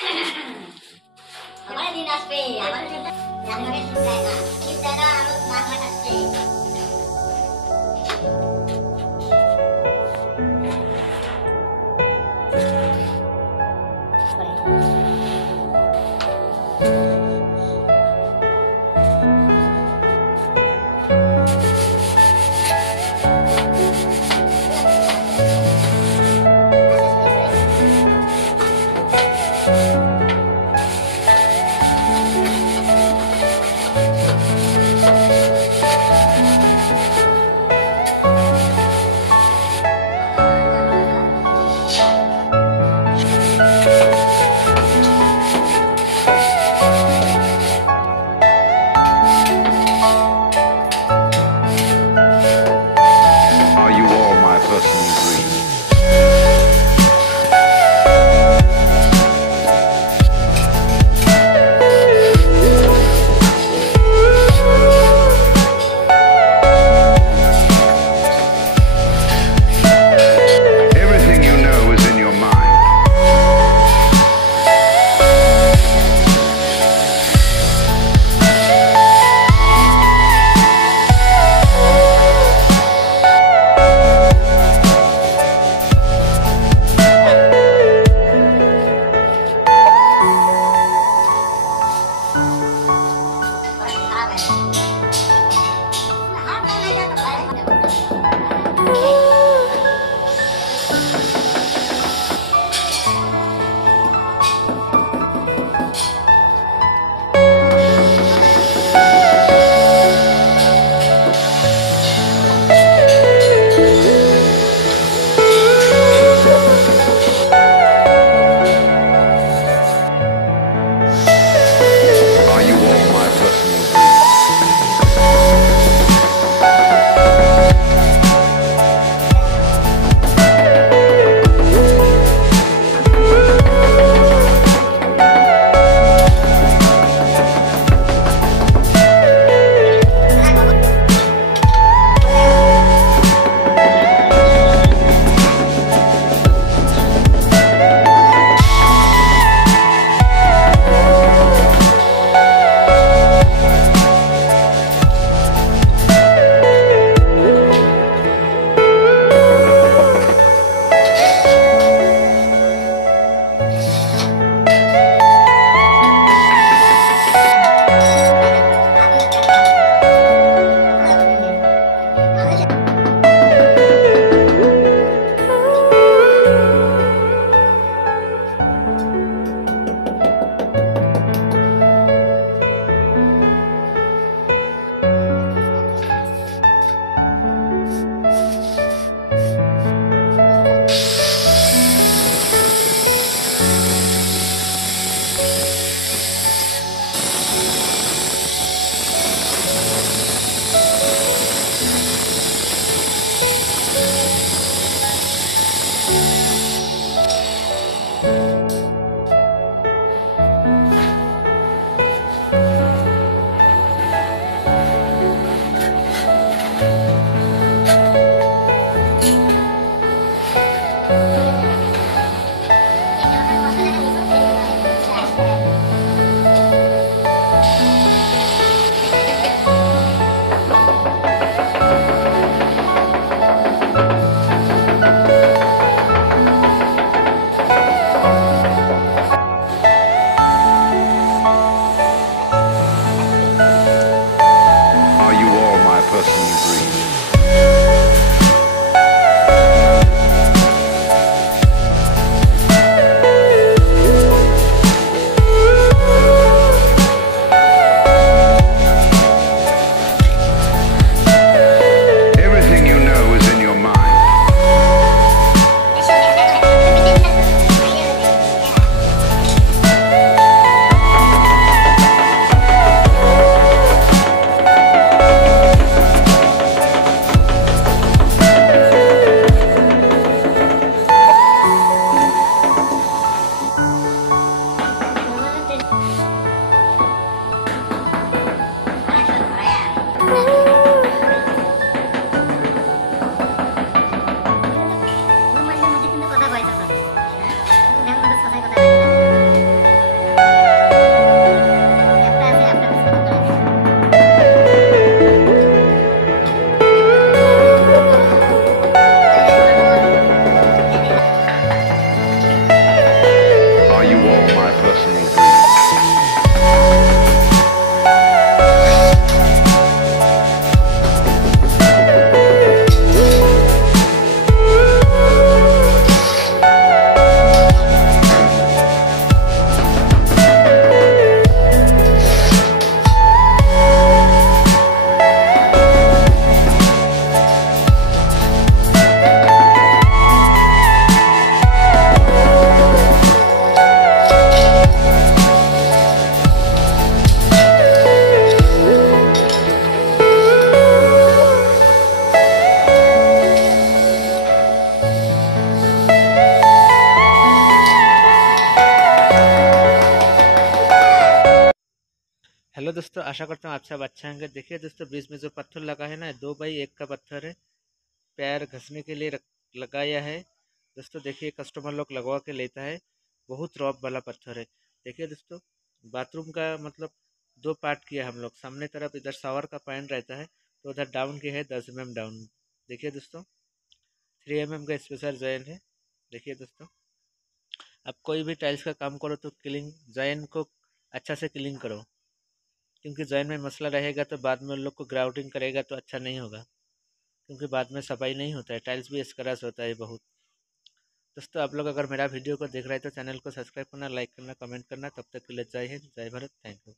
हमारे दिनास पे हमारे यहाँ पे जाएगा इस जगह रोज मारना करते हेलो दोस्तों, आशा करता हूँ आप सब अच्छा होंगे। देखिए दोस्तों, बीच में जो पत्थर लगा है ना, 2x1 का पत्थर है। पैर घसने के लिए लगाया है। दोस्तों देखिए, कस्टमर लोग लगवा के लेता है। बहुत रॉब वाला पत्थर है। देखिए दोस्तों, बाथरूम का मतलब 2 पार्ट किया हम लोग। सामने तरफ इधर शावर का पॉइंट रहता है, तो उधर डाउन किया है 10 mm डाउन। देखिए दोस्तों, 3 mm का स्पेशल जॉइन है। देखिए दोस्तों, अब कोई भी टाइल्स का काम करो तो क्लीन जॉइन को अच्छा से क्लीन करो, क्योंकि जॉइन में मसला रहेगा तो बाद में उन लोग को ग्राउटिंग करेगा तो अच्छा नहीं होगा, क्योंकि बाद में सफाई नहीं होता है, टाइल्स भी स्क्रैच होता है बहुत। दोस्तों, आप लोग अगर मेरा वीडियो को देख रहे हैं तो चैनल को सब्सक्राइब करना, लाइक करना, कमेंट करना। तब तक के लिए जय हिंद, जय भारत, थैंक यू।